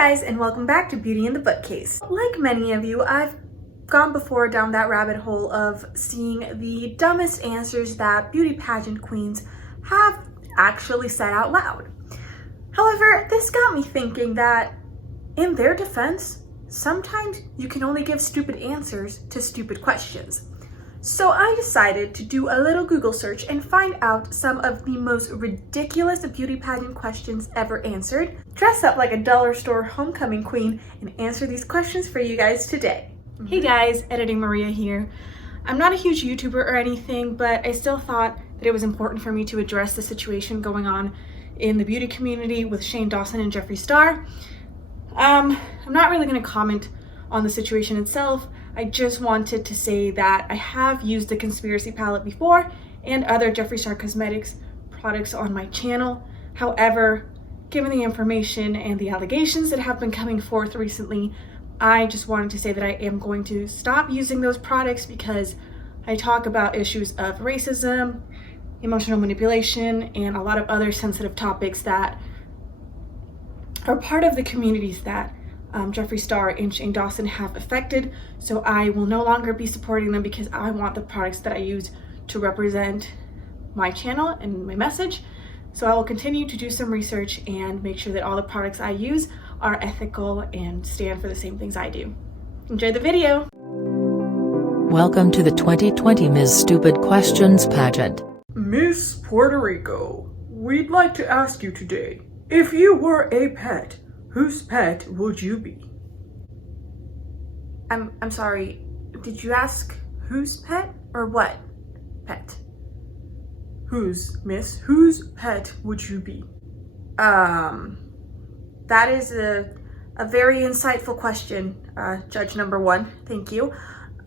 guys, and welcome back to Beauty in the Bookcase. Like many of you, I've gone before down that rabbit hole of seeing the dumbest answers that beauty pageant queens have actually said out loud. However, this got me thinking that in their defense, sometimes you can only give stupid answers to stupid questions. So I decided to do a little Google search and find out some of the most ridiculous beauty pageant questions ever answered, dress up like a dollar store homecoming queen, and answer these questions for you guys today. Hey guys, Editing Maria here. I'm not a huge YouTuber or anything, but I still thought that it was important for me to address the situation going on in the beauty community with Shane Dawson and Jeffree Star. I'm not really going to comment on the situation itself. I just wanted to say that I have used the Conspiracy palette before and other Jeffree Star Cosmetics products on my channel. However, given the information and the allegations that have been coming forth recently, I just wanted to say that I am going to stop using those products because I talk about issues of racism, emotional manipulation, and a lot of other sensitive topics that are part of the communities that Jeffree Star and Shane Dawson have affected. So I will no longer be supporting them because I want the products that I use to represent my channel and my message. So I will continue to do some research and make sure that all the products I use are ethical and stand for the same things I do. Enjoy the video. Welcome to the 2020 Ms. Stupid Questions pageant. Miss Puerto Rico, we'd like to ask you today, if you were a pet, whose pet would you be? I'm sorry, did you ask whose pet or what pet? Whose pet would you be? That is a very insightful question, Judge number one. Thank you.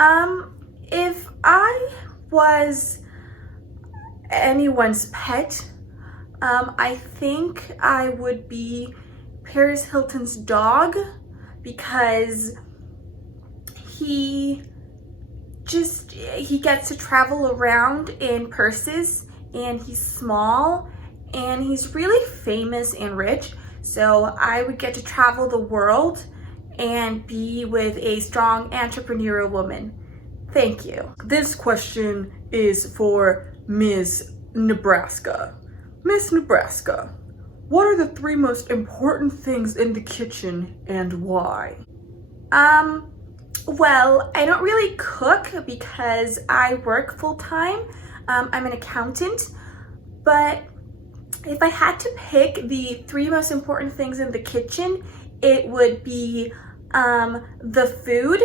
If I was anyone's pet, I think I would be Paris Hilton's dog because he gets to travel around in purses, and he's small and he's really famous and rich. So I would get to travel the world and be with a strong entrepreneurial woman. Thank you. This question is for Ms. Nebraska. Miss Nebraska, what are the 3 most important things in the kitchen and why? Well, I don't really cook because I work full-time. I'm an accountant, but if I had to pick the 3 most important things in the kitchen, it would be the food,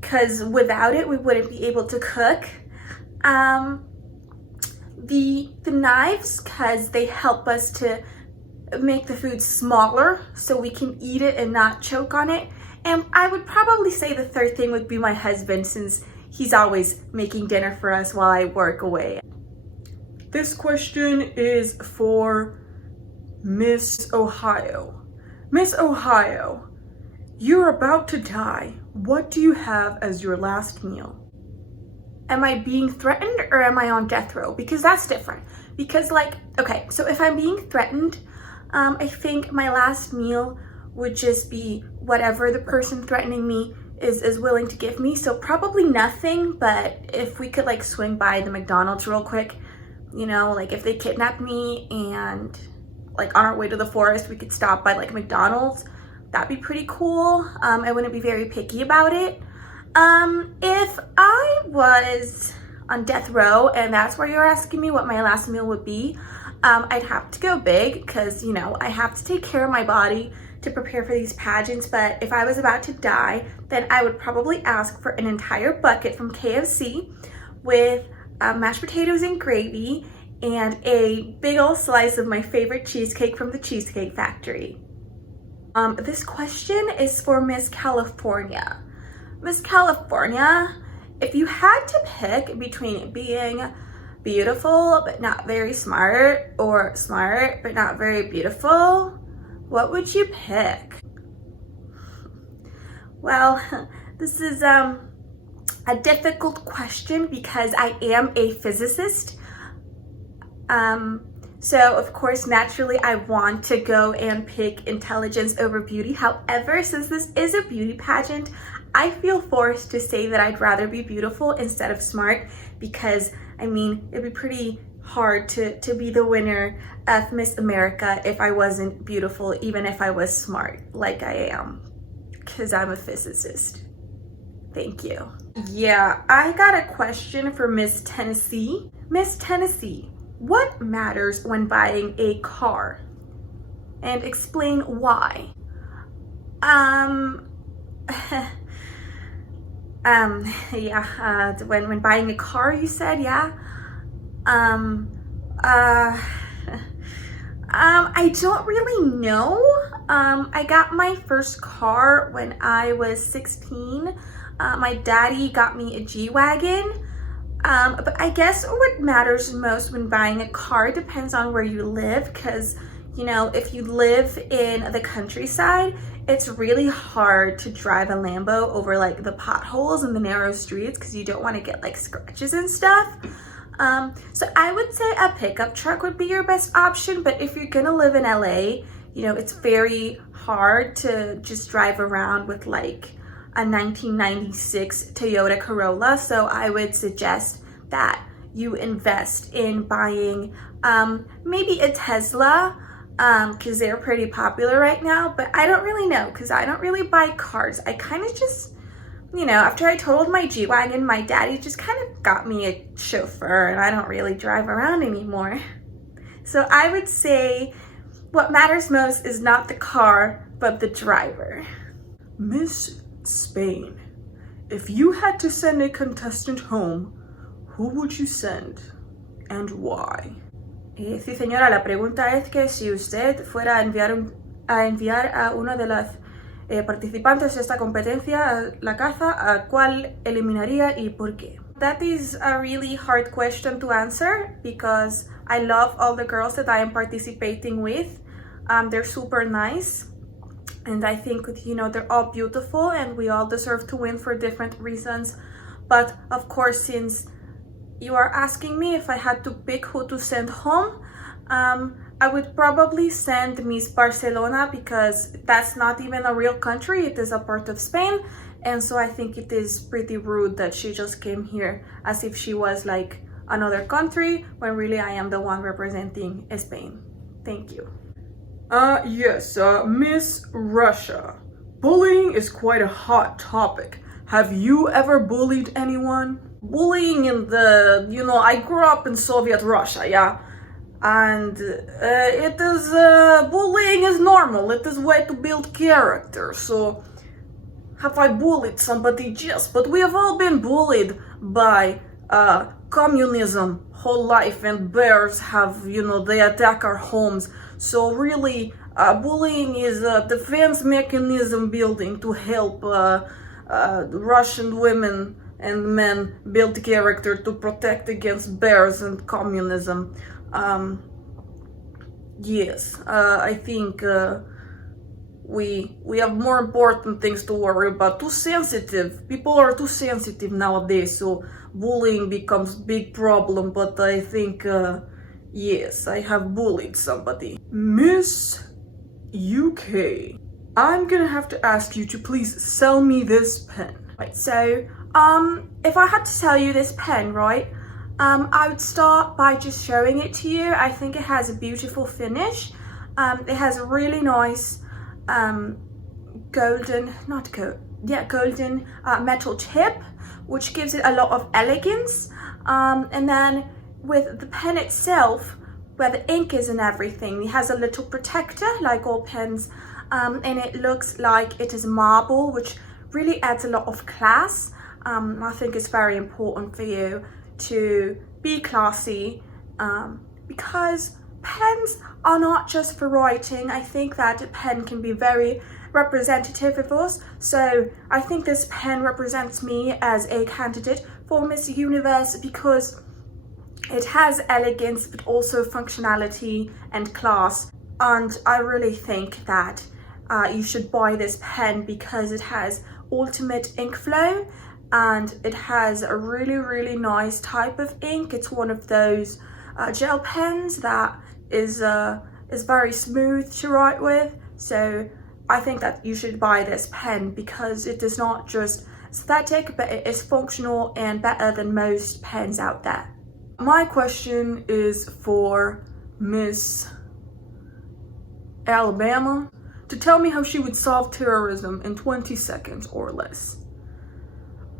because without it, we wouldn't be able to cook. The knives, because they help us to make the food smaller so we can eat it and not choke on it. And I would probably say the 3rd thing would be my husband, since he's always making dinner for us while I work away. This question is for Miss Ohio. Miss Ohio, you're about to die. What do you have as your last meal? Am I being threatened or am I on death row? Because that's different. Because okay, so if I'm being threatened, I think my last meal would just be whatever the person threatening me is willing to give me. So probably nothing, but if we could swing by the McDonald's real quick, you know, if they kidnapped me and on our way to the forest, we could stop by McDonald's. That'd be pretty cool. I wouldn't be very picky about it. If I was on death row and that's where you're asking me what my last meal would be, I'd have to go big because, you know, I have to take care of my body to prepare for these pageants. But if I was about to die, then I would probably ask for an entire bucket from KFC with mashed potatoes and gravy and a big old slice of my favorite cheesecake from the Cheesecake Factory. This question is for Miss California. Miss California, if you had to pick between being beautiful but not very smart or smart but not very beautiful, what would you pick? Well, this is a difficult question because I am a physicist. So of course, naturally, I want to go and pick intelligence over beauty. However, since this is a beauty pageant, I feel forced to say that I'd rather be beautiful instead of smart, because I mean, it'd be pretty hard to be the winner of Miss America if I wasn't beautiful, even if I was smart like I am, because I'm a physicist. Thank you. Yeah, I got a question for Miss Tennessee. Miss Tennessee, what matters when buying a car? And explain why. Yeah, when buying a car, you said, yeah. I don't really know. I got my first car when I was 16. My daddy got me a G-Wagon. But I guess what matters most when buying a car depends on where you live, because, you know, if you live in the countryside, it's really hard to drive a Lambo over like the potholes and the narrow streets, because you don't want to get like scratches and stuff. So I would say a pickup truck would be your best option, but if you're gonna live in LA, you know, it's very hard to just drive around with like a 1996 Toyota Corolla. So I would suggest that you invest in buying maybe a Tesla, because they're pretty popular right now, but I don't really know, because I don't really buy cars. I kind of just, you know, after I totaled my G-Wagon, my daddy just kind of got me a chauffeur, and I don't really drive around anymore. So I would say what matters most is not the car, but the driver. Miss Spain, if you had to send a contestant home, who would you send and why? Sí, señora, la pregunta es que si usted fuera a enviar a uno de los participantes de esta competencia a la casa, ¿a cuál eliminaría y por qué? That is a really hard question to answer, because I love all the girls that I am participating with. They're super nice, and I think, you know, they're all beautiful, and we all deserve to win for different reasons. But of course, since you are asking me if I had to pick who to send home, I would probably send Miss Barcelona, because that's not even a real country, it is a part of Spain, and so I think it is pretty rude that she just came here as if she was like another country, when really I am the one representing Spain. Thank you. Yes, Miss Russia. Bullying is quite a hot topic. Have you ever bullied anyone? Bullying in the, you know, I grew up in Soviet Russia, yeah? And it is, bullying is normal. It is way to build character. So, have I bullied somebody? Yes, but we have all been bullied by communism whole life, and bears have, you know, they attack our homes. So really, bullying is a defense mechanism building to help Russian women and men build character to protect against bears and communism. Yes, I think we have more important things to worry about. Too sensitive. People are too sensitive nowadays, so bullying becomes big problem. But I think, yes, I have bullied somebody. Miss UK, I'm gonna have to ask you to please sell me this pen. Right, so if I had to sell you this pen, right, I would start by just showing it to you. I think it has a beautiful finish. It has a really nice golden metal tip, which gives it a lot of elegance. And then with the pen itself, where the ink is and everything, it has a little protector like all pens, and it looks like it is marble, which really adds a lot of class. I think it's very important for you to be classy, because pens are not just for writing. I think that a pen can be very representative of us. So I think this pen represents me as a candidate for Miss Universe, because it has elegance but also functionality and class. And I really think that you should buy this pen because it has ultimate ink flow, and it has a really nice type of ink. It's one of those gel pens that is very smooth to write with. So I think that you should buy this pen because it is not just aesthetic, but it is functional and better than most pens out there. My question is for Miss Alabama to tell me how she would solve terrorism in 20 seconds or less.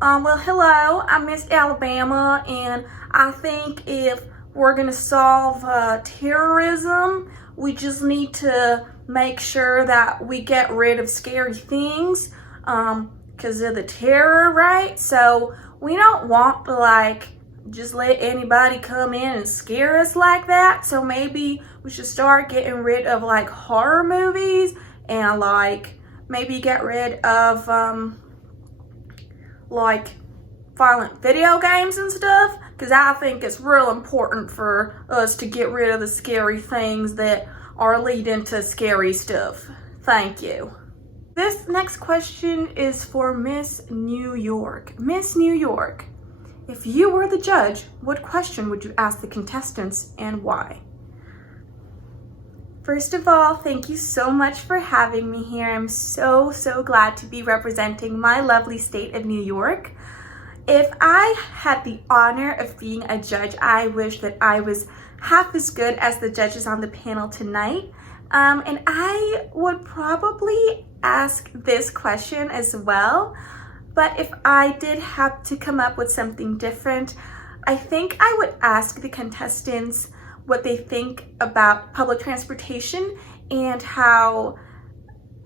Well, hello, I'm Miss Alabama, and I think if we're gonna solve terrorism, we just need to make sure that we get rid of scary things because of the terror, right? So we don't want to like just let anybody come in and scare us like that. So maybe we should start getting rid of like horror movies and like maybe get rid of like violent video games and stuff, because I think it's real important for us to get rid of the scary things that are leading to scary stuff. Thank you. This next question is for Miss New York. Miss New York, if you were the judge, what question would you ask the contestants and why? First of all, thank you so much for having me here. I'm so glad to be representing my lovely state of New York. If I had the honor of being a judge, I wish that I was half as good as the judges on the panel tonight. And I would probably ask this question as well. But if I did have to come up with something different, I think I would ask the contestants what they think about public transportation and how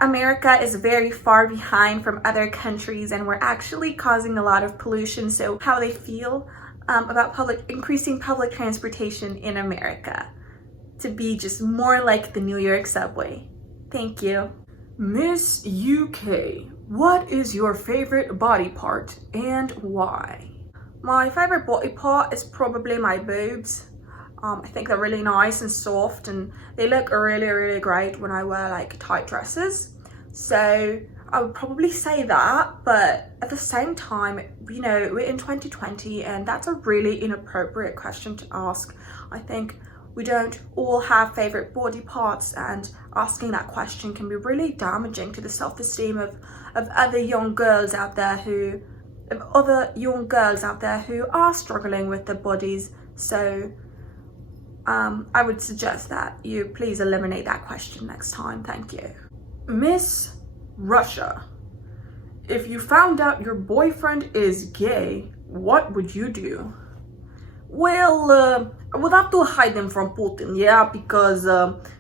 America is very far behind from other countries and we're actually causing a lot of pollution. So how they feel about increasing public transportation in America to be just more like the New York subway. Thank you. Miss UK, what is your favorite body part and why? My favorite body part is probably my boobs. I think they're really nice and soft and they look really great when I wear like tight dresses. So I would probably say that, but at the same time, you know, we're in 2020 and that's a really inappropriate question to ask. I think we don't all have favorite body parts and asking that question can be really damaging to the self-esteem of other young girls out there who are struggling with their bodies. So I would suggest that you please eliminate that question next time. Thank you. Miss Russia, if you found out your boyfriend is gay, what would you do? Well, I would have to hide him from Putin, yeah, because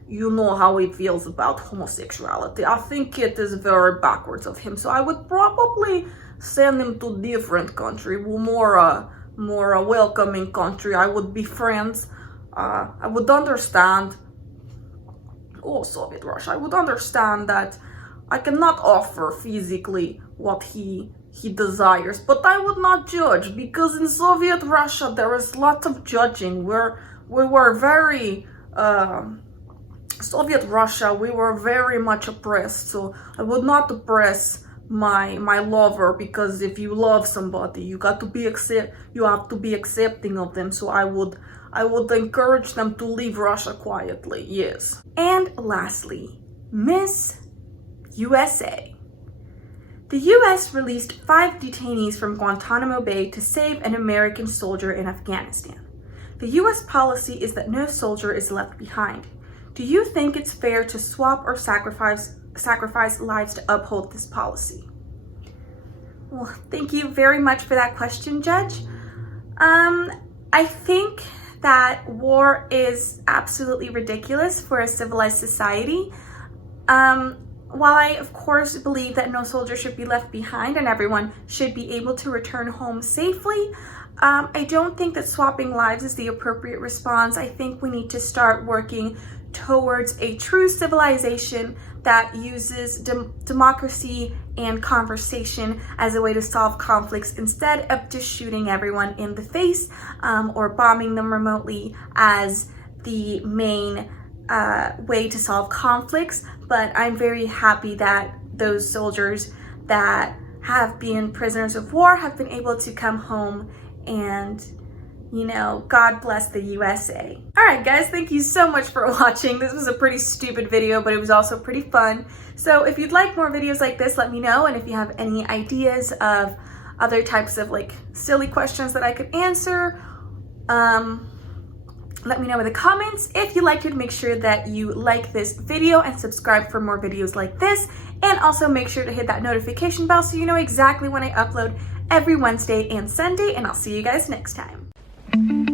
you know how he feels about homosexuality. I think it is very backwards of him, so I would probably send him to a different country, more welcoming country. I would be friends. I would understand. Oh, Soviet Russia, I would understand that I cannot offer physically what he desires, but I would not judge, because in Soviet Russia there is lots of judging. We were very Soviet Russia, we were very much oppressed, so I would not oppress my lover, because if you love somebody, you have to be accepting of them. So I would encourage them to leave Russia quietly. Yes. And lastly, Miss USA. The US released 5 detainees from Guantanamo Bay to save an American soldier in Afghanistan. The US policy is that no soldier is left behind. Do you think it's fair to swap or sacrifice lives to uphold this policy? Well, thank you very much for that question, Judge. I think that war is absolutely ridiculous for a civilized society. While I, of course, believe that no soldier should be left behind and everyone should be able to return home safely, I don't think that swapping lives is the appropriate response. I think we need to start working towards a true civilization that uses democracy and conversation as a way to solve conflicts instead of just shooting everyone in the face or bombing them remotely as the main way to solve conflicts. But I'm very happy that those soldiers that have been prisoners of war have been able to come home and you know, God bless the USA. All right, guys, thank you so much for watching. This was a pretty stupid video, but it was also pretty fun. So if you'd like more videos like this, let me know. And if you have any ideas of other types of like silly questions that I could answer, let me know in the comments. If you liked it, make sure that you like this video and subscribe for more videos like this. And also make sure to hit that notification bell so you know exactly when I upload every Wednesday and Sunday. And I'll see you guys next time.